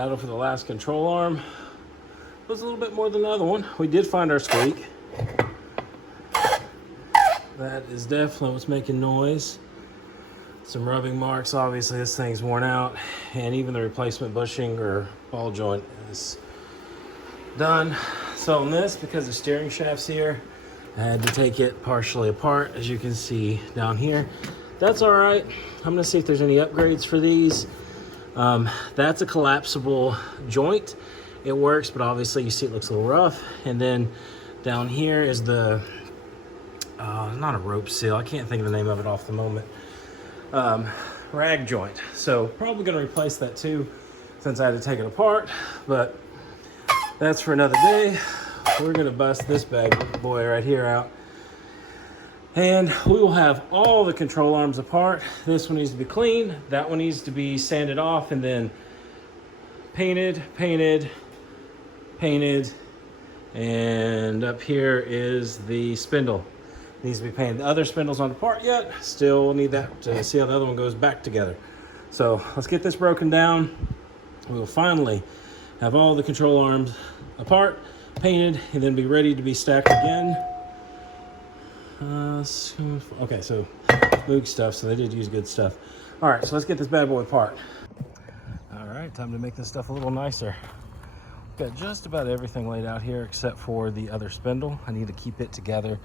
battle for the last control arm was a little bit more than the other one. We did find our squeak. That is definitely what's making noise. Some rubbing marks. Obviously this thing's worn out, and even the replacement bushing or ball joint is done. So on this, because the steering shaft's here, I had to take it partially apart, as you can see down here. That's all right. I'm gonna see if there's any upgrades for these. That's a collapsible joint. It works, but obviously you see it looks a little rough. And then down here is the, not a rope seal, I can't think of the name of it off the moment. Rag joint. So probably gonna replace that too, since I had to take it apart, but that's for another day. We're gonna bust this bad boy right here out. And we will have all the control arms apart. This one needs to be cleaned. That one needs to be sanded off and then painted. And up here is the spindle. Needs to be painted. The other spindle's not apart yet. Still need that to see how the other one goes back together. So let's get this broken down. We will finally have all the control arms apart, painted, and then be ready to be stacked again. Okay, so Buick stuff, so they did use good stuff. All right, so let's get this bad boy apart. All right, time to make this stuff a little nicer. Got just about everything laid out here except for the other spindle. I need to keep it together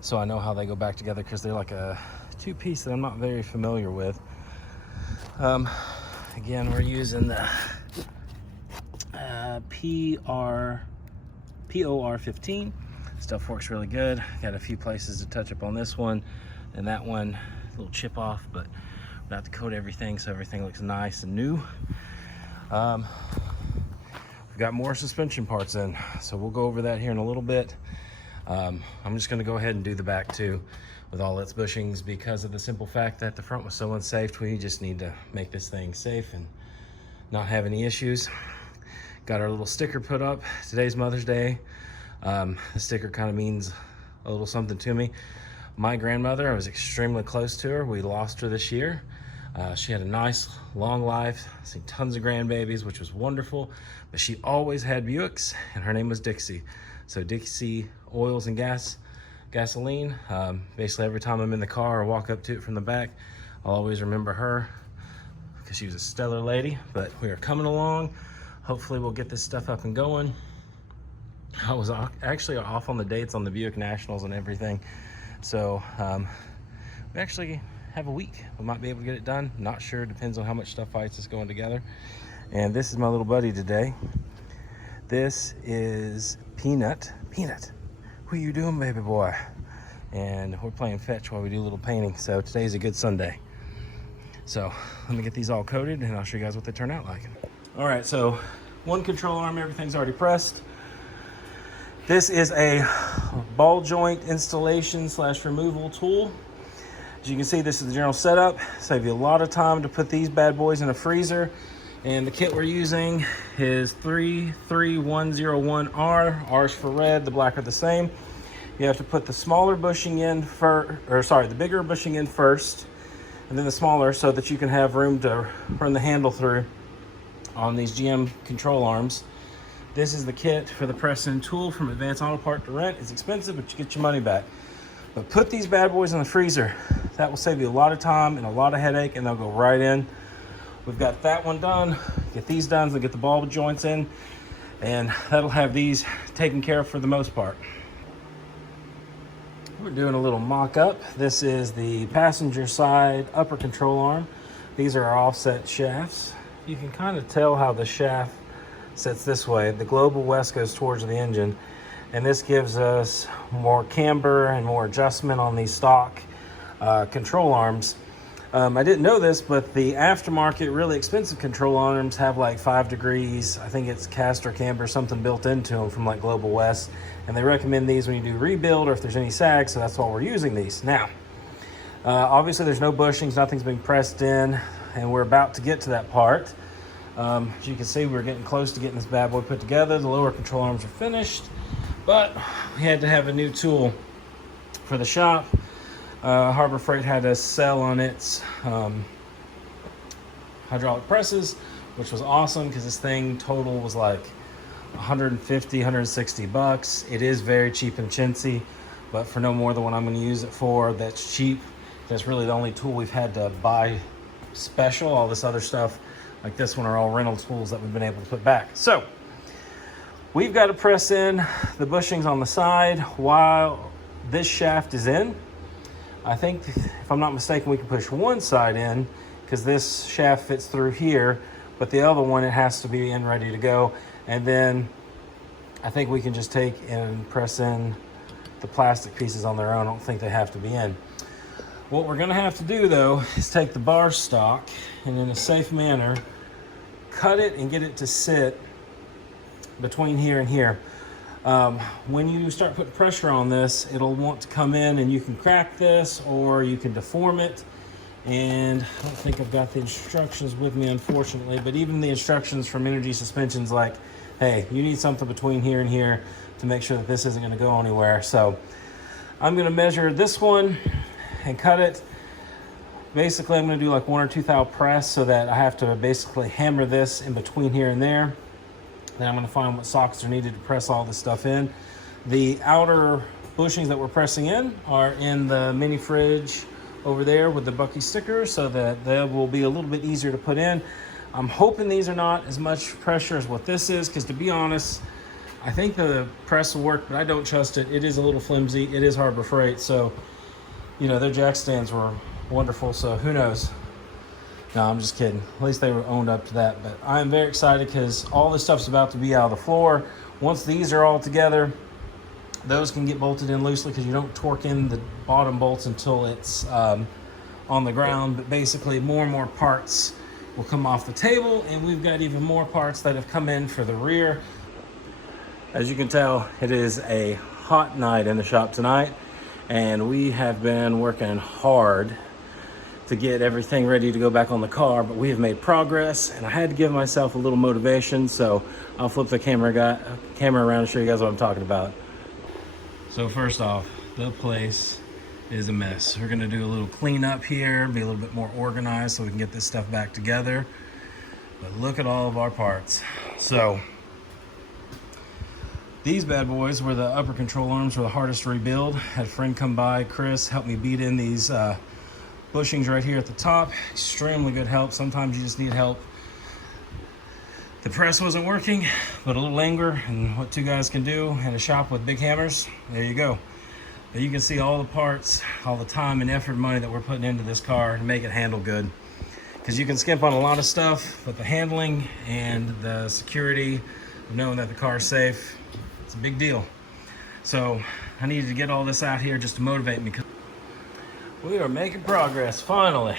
so I know how they go back together, because they're like a two-piece that I'm not very familiar with. Again, we're using the POR 15. Stuff works really good. Got a few places to touch up on this one, and that one a little chip off, but we have to coat everything so everything looks nice and new. We've got more suspension parts in, so we'll go over that here in a little bit. I'm just going to go ahead and do the back too with all its bushings, because of the simple fact that the front was so unsafe. We just need to make this thing safe and not have any issues. Got our little sticker put up. Today's Mother's Day. The sticker kind of means a little something to me. My grandmother, I was extremely close to her. We lost her this year. She had a nice long life, seen tons of grandbabies, which was wonderful, but she always had Buicks, and her name was Dixie. So Dixie Oils and Gasoline. Basically every time I'm in the car or walk up to it from the back, I'll always remember her, because she was a stellar lady. But we are coming along. Hopefully we'll get this stuff up and going. I was actually off on the dates on the Buick Nationals and everything. So we actually have a week. We might be able to get it done. Not sure, depends on how much stuff fights is going together. And this is my little buddy today. This is Peanut. Peanut, what are you doing, baby boy? And we're playing fetch while we do a little painting. So today's a good Sunday. So let me get these all coated and I'll show you guys what they turn out like. All right, so one control arm, everything's already pressed. This is a ball joint installation / removal tool. As you can see, this is the general setup. Save you a lot of time to put these bad boys in a freezer. And the kit we're using is 33101R. R's for red, the black are the same. You have to put the smaller bushing in the bigger bushing in first, and then the smaller, so that you can have room to run the handle through on these GM control arms. This is the kit for the press-in tool from Advanced Auto Part to rent. It's expensive, but you get your money back. But put these bad boys in the freezer. That will save you a lot of time and a lot of headache, and they'll go right in. We've got that one done. Get these done, so get the ball joints in, and that'll have these taken care of for the most part. We're doing a little mock-up. This is the passenger side upper control arm. These are our offset shafts. You can kind of tell how the shaft sits this way. The global west goes towards the engine, and this gives us more camber and more adjustment on these stock control arms. I didn't know this, but the aftermarket really expensive control arms have like 5 degrees. I think it's cast or camber, something built into them from like Global West, and they recommend these when you do rebuild or if there's any sag, so that's why we're using these. Now, obviously there's no bushings, nothing's being pressed in, and we're about to get to that part. As you can see, we're getting close to getting this bad boy put together. The lower control arms are finished, but we had to have a new tool for the shop. Harbor Freight had a sell on its hydraulic presses. which was awesome because this thing total was like 150, 160 bucks. It is very cheap and chintzy, but for no more than what I'm going to use it for, that's cheap. That's really the only tool we've had to buy special. All this other stuff like this one are all rental tools that we've been able to put back. So we've got to press in the bushings on the side while this shaft is in. I think, if I'm not mistaken, we can push one side in because this shaft fits through here, but the other one, it has to be in ready to go. And then I think we can just take and press in the plastic pieces on their own. I don't think they have to be in. What we're gonna have to do though is take the bar stock and in a safe manner, cut it and get it to sit between here and here. When you start putting pressure on this, it'll want to come in and you can crack this or you can deform it. And I don't think I've got the instructions with me, unfortunately, but even the instructions from Energy Suspension's like, hey, you need something between here and here to make sure that this isn't gonna go anywhere. So I'm gonna measure this one and cut it. Basically, I'm gonna do like 1 or 2 thou press so that I have to basically hammer this in between here and there. Then I'm gonna find what sockets are needed to press all this stuff in. The outer bushings that we're pressing in are in the mini fridge over there with the Bucky sticker so that they will be a little bit easier to put in. I'm hoping these are not as much pressure as what this is, because to be honest, I think the press will work, but I don't trust it. It is a little flimsy. It is Harbor Freight, so you know, their jack stands were wonderful, so who knows? No, I'm just kidding. At least they were owned up to that. But I'm very excited because all this stuff's about to be out of the floor. Once these are all together, those can get bolted in loosely because you don't torque in the bottom bolts until it's on the ground. But basically, more and more parts will come off the table, and we've got even more parts that have come in for the rear. As you can tell, it is a hot night in the shop tonight. And we have been working hard to get everything ready to go back on the car, but we have made progress, and I had to give myself a little motivation, so I'll flip the camera around and show you guys what I'm talking about. So first off, the place is a mess. We're gonna do a little cleanup here, be a little bit more organized so we can get this stuff back together. But look at all of our parts. So these bad boys were the upper control arms, were the hardest to rebuild. Had a friend come by, Chris, helped me beat in these bushings right here at the top. Extremely good help. Sometimes you just need help. The press wasn't working, but a little anger and what two guys can do in a shop with big hammers, there you go. But you can see all the parts, all the time and effort and money that we're putting into this car to make it handle good. Because you can skimp on a lot of stuff, but the handling and the security of knowing that the car is safe, it's a big deal. So I needed to get all this out here just to motivate me. We are making progress, finally.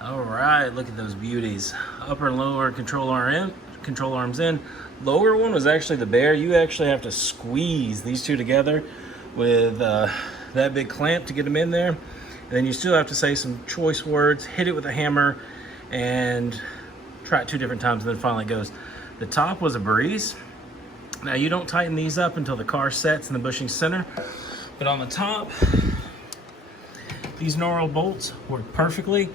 All right, look at those beauties. Upper and lower control arms in. Lower one was actually the bear. You actually have to squeeze these two together with that big clamp to get them in there. And then you still have to say some choice words, hit it with a hammer, and try it 2 different times, and then finally it goes. The top was a breeze. Now you don't tighten these up until the car sets in the bushing center, but on the top, these knurled bolts work perfectly.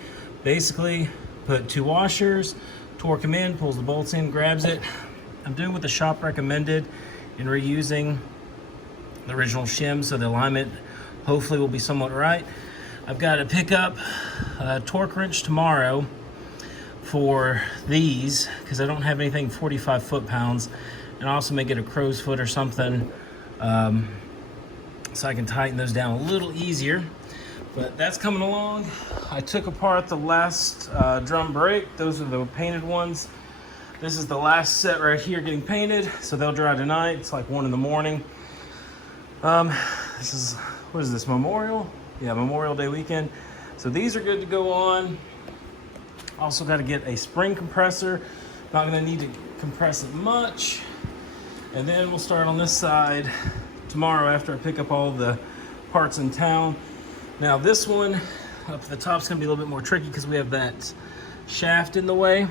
Basically, put 2 washers, torque them in, pulls the bolts in, grabs it. I'm doing what the shop recommended and reusing the original shim, so the alignment hopefully will be somewhat right. I've got to pick up a torque wrench tomorrow for these because I don't have anything 45 foot-pounds. And also may get a crow's foot or something so I can tighten those down a little easier. But that's coming along. I took apart the last drum brake. Those are the painted ones. This is the last set right here getting painted, so they'll dry tonight. It's like 1 in the morning. This is, what is this, Memorial? Yeah, Memorial Day weekend. So these are good to go on. Also got to get a spring compressor. Not gonna need to compress it much. And then we'll start on this side tomorrow after I pick up all the parts in town. Now this one up at the top is gonna be a little bit more tricky because we have that shaft in the way.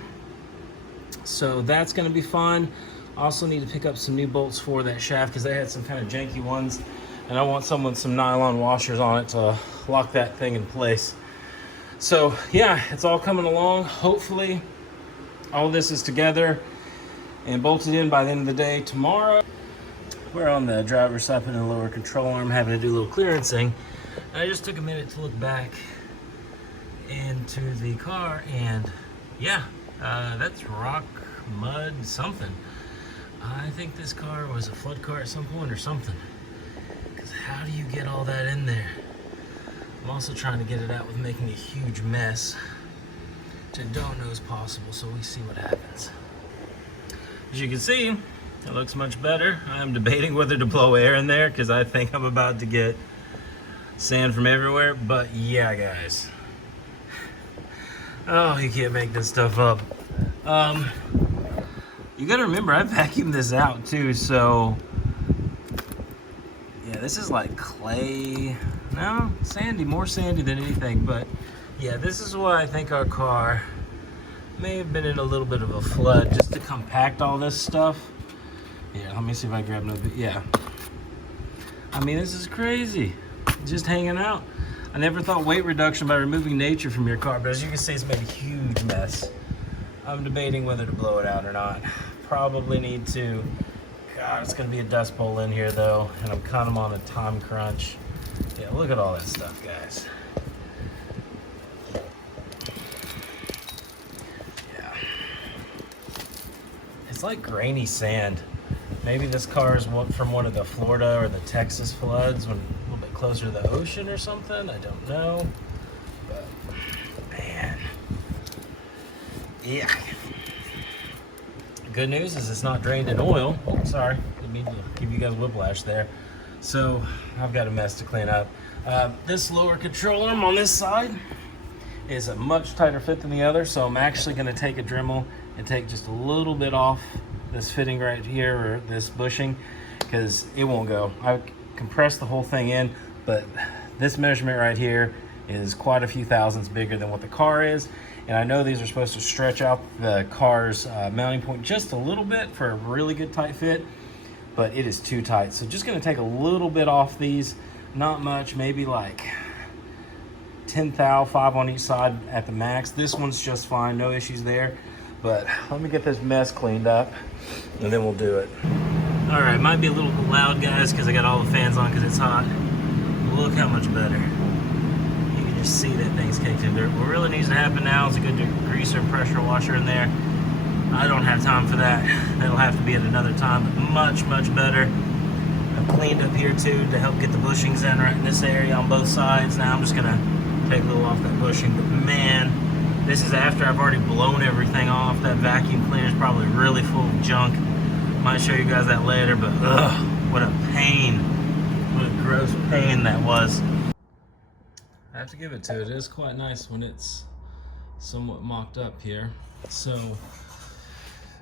So that's gonna be fun. Also need to pick up some new bolts for that shaft because they had some kind of janky ones. And I want some with some nylon washers on it to lock that thing in place. So yeah, it's all coming along. Hopefully all this is together and bolted in by the end of the day tomorrow. We're on the driver's side, putting the lower control arm, having to do a little clearancing. I just took a minute to look back into the car, and yeah, that's rock, mud, something. I think this car was a flood car at some point or something. Because how do you get all that in there? I'm also trying to get it out with making a huge mess, which I don't know is possible, so we see what happens. As you can see, it looks much better. I'm debating whether to blow air in there because I think I'm about to get sand from everywhere, but yeah, guys. Oh, you can't make this stuff up. You gotta remember, I vacuumed this out too, so yeah, this is like clay. No, sandy, more sandy than anything, but yeah, this is why I think our car may have been in a little bit of a flood, just to compact all this stuff. Yeah, let me see if I grab another, yeah. I mean, this is crazy, just hanging out. I never thought weight reduction by removing nature from your car, but as you can see, it's made a huge mess. I'm debating whether to blow it out or not. Probably need to. God, it's gonna be a dust bowl in here though, and I'm kind of on a time crunch. Yeah, look at all that stuff, guys. Yeah. It's like grainy sand. Maybe this car is from one of the Florida or the Texas floods, when a little bit closer to the ocean or something. I don't know. But, man. Yeah. Good news is it's not drained in oil. Oh, sorry. Didn't mean to give you guys whiplash there. So, I've got a mess to clean up. This lower control arm on this side is a much tighter fit than the other, so I'm actually going to take a Dremel and take just a little bit off this fitting right here, or this bushing, because it won't go. I compressed the whole thing in, but this measurement right here is quite a few thousandths bigger than what the car is, and I know these are supposed to stretch out the car's mounting point just a little bit for a really good tight fit, but it is too tight. So just going to take a little bit off these, not much, maybe like 10 thou, 5 on each side at the max. This one's just fine, no issues there. But let me get this mess cleaned up, and then we'll do it. All right, might be a little loud, guys, because I got all the fans on because it's hot. Look how much better. You can just see that thing's kicked in there. What really needs to happen now is a good degreaser and pressure washer in there. I don't have time for that. That'll have to be at another time, but much, much better. I've cleaned up here too to help get the bushings in right in this area on both sides. Now I'm just gonna take a little off that bushing, but man, this is after I've already blown everything off. That vacuum cleaner is probably really full of junk. Might show you guys that later, but ugh, what a pain. What a gross pain that was. I have to give it to it. It is quite nice when it's somewhat mocked up here. So,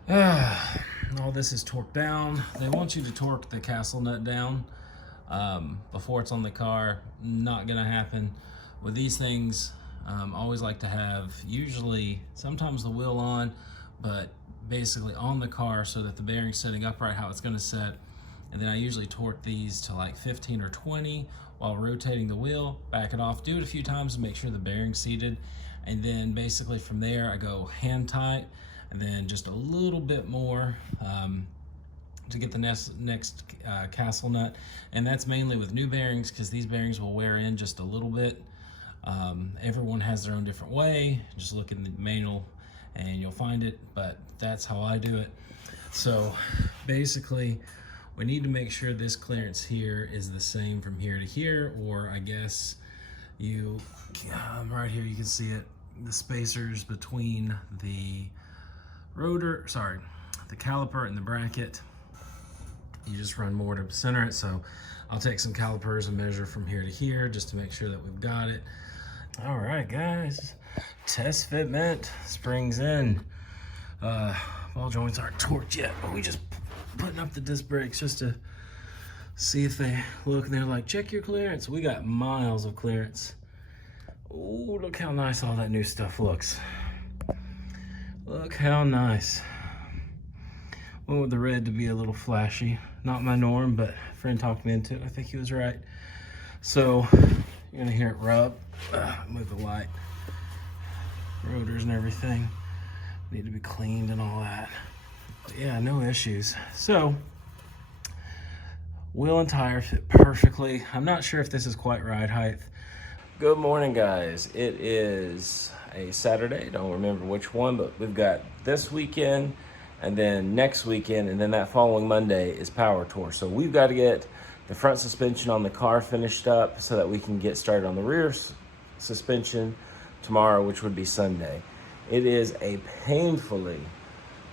all this is torqued down. They want you to torque the castle nut down before it's on the car. Not gonna happen. With these things, always like to have usually sometimes the wheel on, but basically on the car so that the bearing's setting upright how it's going to set. And then I usually torque these to like 15 or 20 while rotating the wheel, back it off, do it a few times to make sure the bearing's seated, and then basically from there I go hand tight and then just a little bit more to get the next castle nut. And that's mainly with new bearings because these bearings will wear in just a little bit. Everyone has their own different way. Just look in the manual and you'll find it, but that's how I do it. So basically we need to make sure this clearance here is the same from here to here, or I guess you right here you can see it, the spacers between the rotor, sorry, the caliper and the bracket, you just run more to center it. So I'll take some calipers and measure from here to here just to make sure that we've got it. All right, guys, test fitment, springs in. Ball joints aren't torqued yet, but we just putting up the disc brakes just to see if they look, and they're like, check your clearance. We got miles of clearance. Oh, look how nice all that new stuff looks. Look how nice. Went with the red to be a little flashy. Not my norm, but a friend talked me into it. I think he was right. So you're gonna hear it rub. Move the light. Rotors and everything. Need to be cleaned and all that. But yeah, no issues. So, wheel and tire fit perfectly. I'm not sure if this is quite ride height. Good morning, guys. It is a Saturday. Don't remember which one, but we've got this weekend and then next weekend, and then that following Monday is Power Tour. So we've got to get the front suspension on the car finished up so that we can get started on the rear suspension tomorrow, which would be Sunday. It is a painfully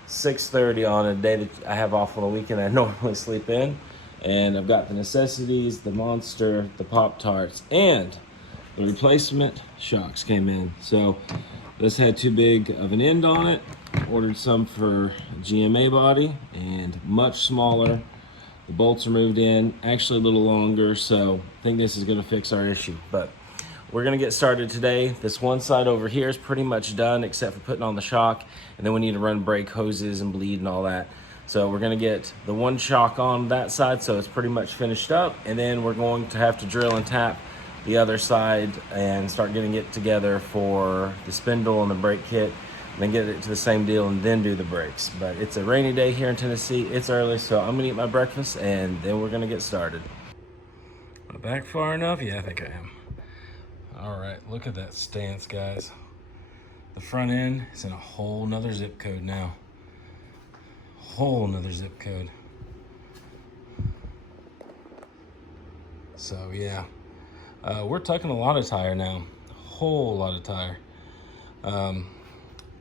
6:30 on a day that I have off on a weekend I normally sleep in. And I've got the necessities, the Monster, the Pop-Tarts, and the replacement shocks came in. So this had too big of an end on it. Ordered some for GMA body and much smaller. The bolts are moved in, actually a little longer, so I think this is gonna fix our issue. But we're gonna get started today. This one side over here is pretty much done except for putting on the shock, and then we need to run brake hoses and bleed and all that. So we're gonna get the one shock on that side, so it's pretty much finished up, and then we're going to have to drill and tap the other side and start getting it together for the spindle and the brake kit, and then get it to the same deal and then do the brakes. But it's a rainy day here in Tennessee. It's early, so I'm gonna eat my breakfast and then we're gonna get started. Am I back far enough? Yeah, I think I am. All right, look at that stance, guys. The front end is in a whole nother zip code now. Whole nother zip code. So yeah, we're tucking a lot of tire now, a whole lot of tire.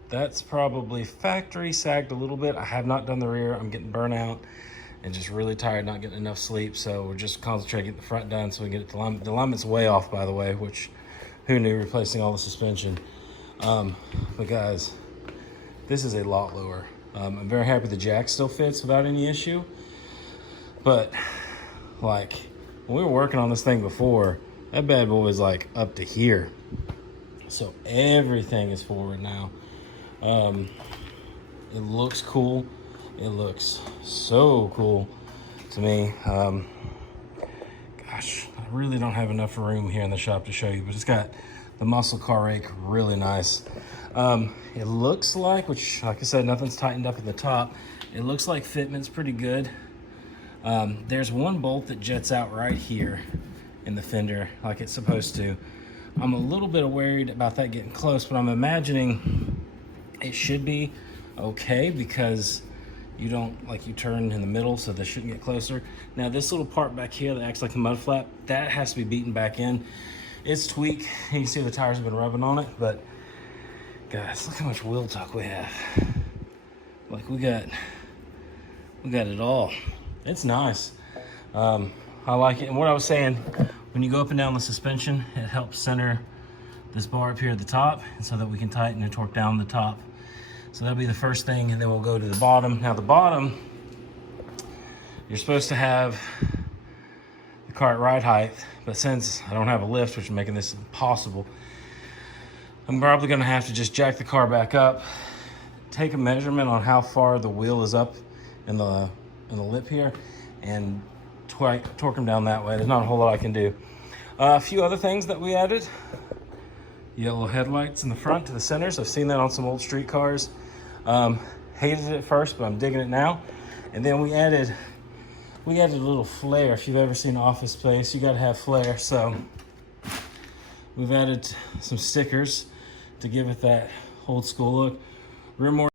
That's probably factory sagged a little bit. I have not done the rear. I'm getting burnt out and just really tired, not getting enough sleep. So we're just concentrating on getting the front done so we can get it to alignment. The alignment's way off, by the way, which who knew, replacing all the suspension. But guys, this is a lot lower. I'm very happy the jack still fits without any issue. But like when we were working on this thing before, that bad boy was like up to here. So everything is forward now. It looks cool. It looks so cool to me. Gosh, I really don't have enough room here in the shop to show you, but it's got the muscle car rake, really nice. It looks like, which like I said, nothing's tightened up at the top. It looks like fitment's pretty good. There's one bolt that jets out right here in the fender like it's supposed to. I'm a little bit worried about that getting close, but I'm imagining it should be okay because you don't, like, you turn in the middle, so this shouldn't get closer. Now this little part back here that acts like a mud flap, that has to be beaten back in. It's tweaked. You can see the tires have been rubbing on it, but guys, look how much wheel tuck we have. Like we got it all. It's nice. I like it. And what I was saying, when you go up and down the suspension, it helps center this bar up here at the top, and so that we can tighten and torque down the top. So that'll be the first thing, and then we'll go to the bottom. Now the bottom, you're supposed to have the car at ride height, but since I don't have a lift, which is making this impossible, I'm probably gonna have to just jack the car back up, take a measurement on how far the wheel is up in the lip here, and torque them down that way. There's not a whole lot I can do. A few other things that we added. Yellow headlights in the front to the centers. I've seen that on some old street cars. Hated it at first, but I'm digging it now. And then we added a little flare. If you've ever seen Office Space, you gotta have flare. So we've added some stickers to give it that old school look. Rear